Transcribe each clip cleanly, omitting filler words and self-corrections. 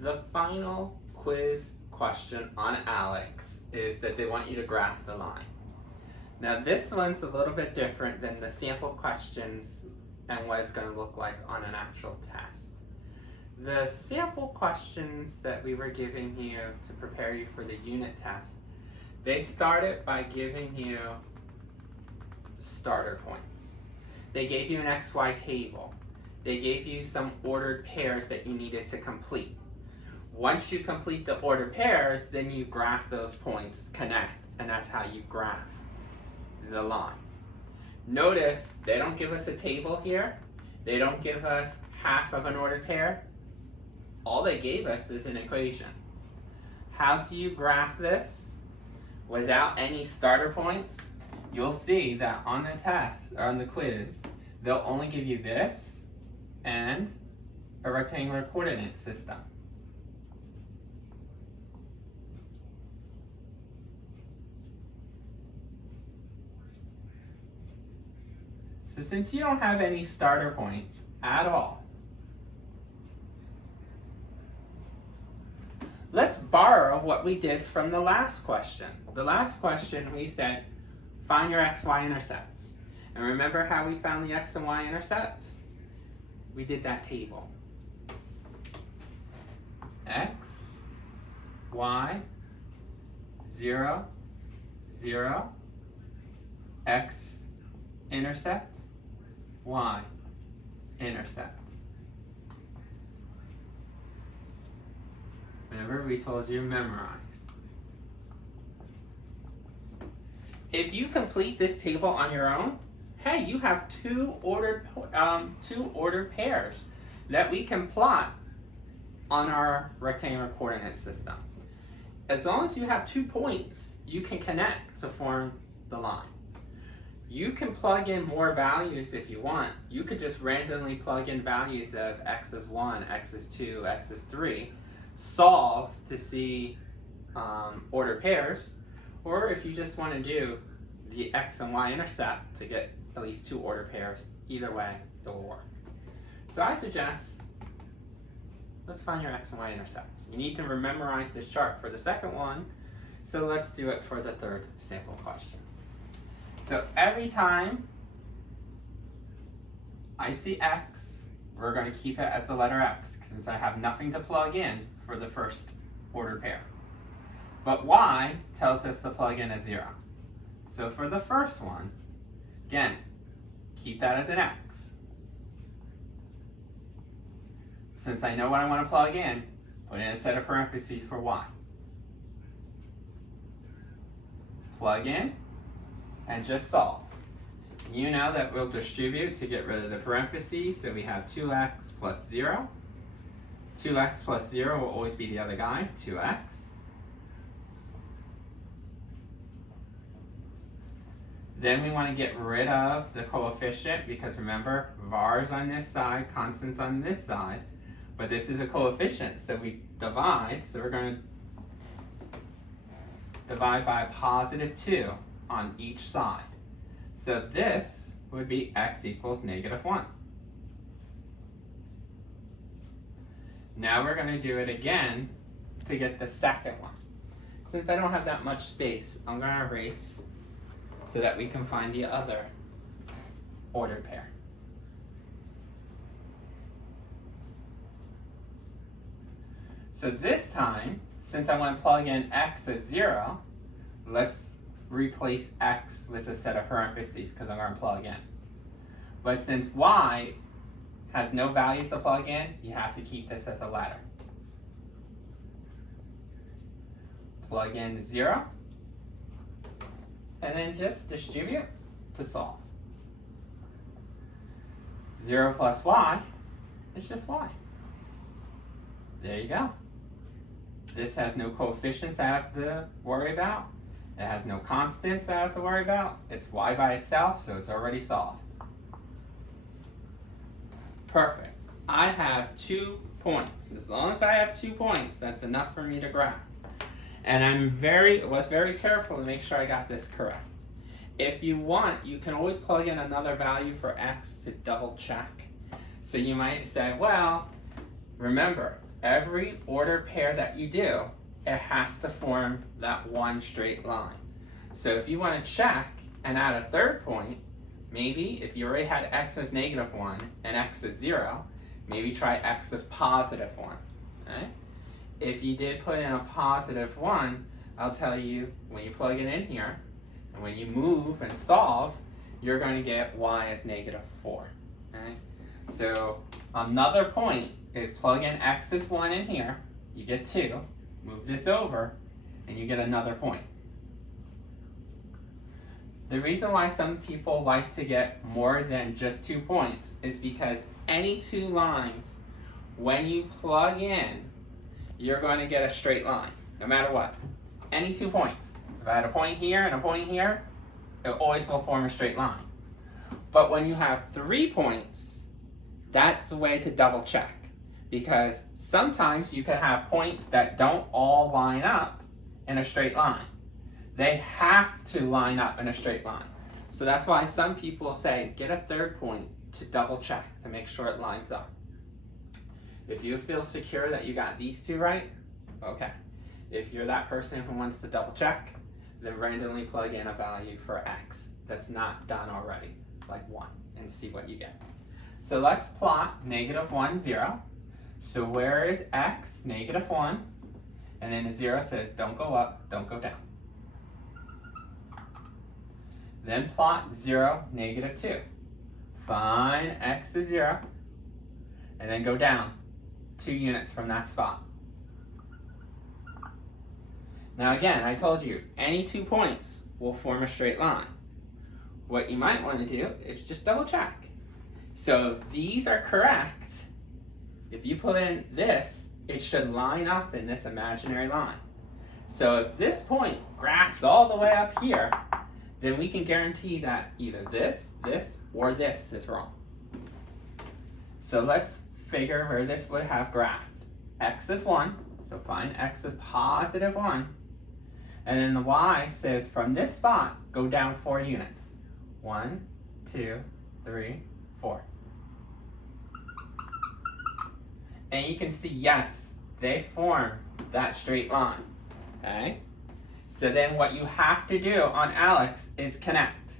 The final quiz question on ALEKS is that they want you to graph the line. Now this one's a little bit different than the sample questions and what it's going to look like on an actual test. The sample questions that we were giving you to prepare you for the unit test, they started by giving you starter points. They gave you an XY table. They gave you some ordered pairs that you needed to complete. Once you complete the ordered pairs, then you graph those points, connect, and that's how you graph the line. Notice they don't give us a table here. They don't give us half of an ordered pair. All they gave us is an equation. How do you graph this without any starter points? You'll see that on the test, or on the quiz, they'll only give you this and a rectangular coordinate system. So since you don't have any starter points at all, let's borrow what we did from the last question. The last question we said, find your x, y intercepts. And remember how we found the x and y intercepts? We did that table. X, y, 0, 0, x intercept, y intercept. Remember, we told you memorize. If you complete this table on your own, hey, you have two ordered pairs that we can plot on our rectangular coordinate system. As long as you have 2 points, you can connect to form the line. You can plug in more values if you want. You could just randomly plug in values of x is 1, x is 2, x is 3, solve to see ordered pairs, or if you just want to do the x and y intercept to get at least 2 ordered pairs, either way it will work. So I suggest, let's find your x and y intercepts. You need to memorize this chart for the second one, so let's do it for the third sample question. So every time I see x, we're going to keep it as the letter x, since I have nothing to plug in for the first ordered pair. But y tells us to plug in a 0. So for the first one, again, keep that as an x. Since I know what I want to plug in, put in a set of parentheses for y. Plug in, and just solve. You know that we'll distribute to get rid of the parentheses, so we have 2x plus 0. 2x plus 0 will always be the other guy, 2x. Then we want to get rid of the coefficient, because remember, var's on this side, constant's on this side, but this is a coefficient, so we divide, so we're going to divide by a positive 2 on each side. So this would be x equals negative 1. Now we're going to do it again to get the second one. Since I don't have that much space, I'm going to erase so that we can find the other ordered pair. So this time, since I want to plug in x as 0, let's replace x with a set of parentheses because I'm going to plug in. But since y has no values to plug in, you have to keep this as a letter. Plug in 0, and then just distribute to solve. 0 plus y is just y. There you go. This has no coefficients I have to worry about. It has no constants I have to worry about. It's y by itself, so it's already solved. Perfect. I have 2 points. As long as I have 2 points, that's enough for me to graph. And I was very careful to make sure I got this correct. If you want, you can always plug in another value for x to double check. So you might say, well, remember, every ordered pair that you do, it has to form that one straight line. So if you want to check and add a third point, maybe if you already had x as -1 and x as 0, maybe try x as +1. Okay? If you did put in a +1, I'll tell you when you plug it in here, and when you move and solve, you're going to get y as -4. Okay? So another point is plug in x as 1 in here, you get 2, move this over, and you get another point. The reason why some people like to get more than just 2 points is because any 2 lines, when you plug in, you're going to get a straight line, no matter what. Any 2 points. If I had a point here and a point here, it always will form a straight line. But when you have 3 points, that's the way to double check. Because sometimes you can have points that don't all line up in a straight line. They have to line up in a straight line. So that's why some people say get a third point to double check to make sure it lines up. If you feel secure that you got these 2 right, okay. If you're that person who wants to double check, then randomly plug in a value for x that's not done already, like 1, and see what you get. So let's plot -1, 0. So where is x? -1. And then the 0 says don't go up, don't go down. Then plot 0, -2. Find x is 0, and then go down 2 units from that spot. Now again, I told you, any 2 points will form a straight line. What you might want to do is just double check. So if these are correct, if you put in this, it should line up in this imaginary line. So if this point graphs all the way up here, then we can guarantee that either this, or this is wrong. So let's figure where this would have graphed. X is 1, so find x is +1. And then the y says from this spot, go down 4 units. 1, 2, 3, 4. And you can see, yes, they form that straight line. Okay? So then what you have to do on Alex is connect.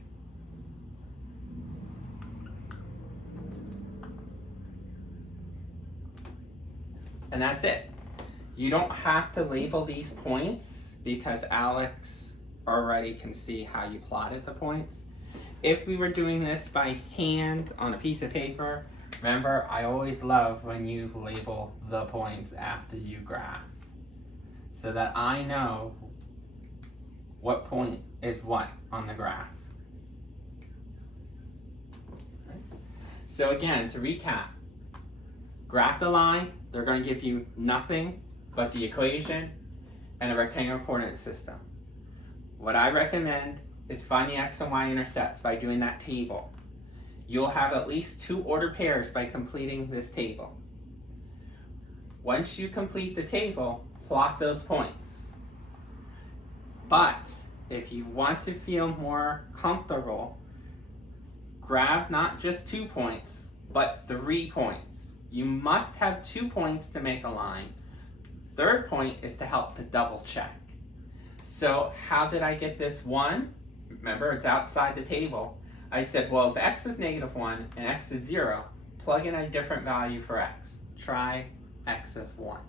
And that's it. You don't have to label these points because Alex already can see how you plotted the points. If we were doing this by hand on a piece of paper, remember, I always love when you label the points after you graph, so that I know what point is what on the graph. So again, to recap, graph the line, they're going to give you nothing but the equation and a rectangular coordinate system. What I recommend is finding x and y intercepts by doing that table. You'll have at least 2 ordered pairs by completing this table. Once you complete the table, plot those points. But if you want to feel more comfortable, grab not just 2 points, but 3 points. You must have 2 points to make a line. Third point is to help to double check. So how did I get this 1? Remember, it's outside the table. I said, well, if x is -1 and x is 0, plug in a different value for x. Try x as 1.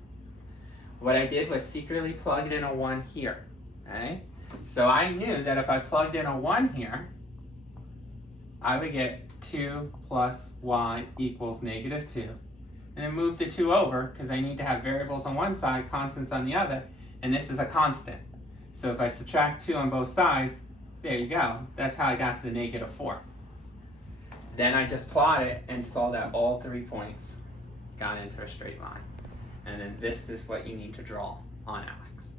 What I did was secretly plugged in a 1 here. Okay? So I knew that if I plugged in a 1 here, I would get 2 plus y equals -2. And then move the 2 over, because I need to have variables on one side, constants on the other, and this is a constant. So if I subtract 2 on both sides, there you go. That's how I got the -4. Then I just plotted it and saw that all 3 points got into a straight line. And then this is what you need to draw on Alex.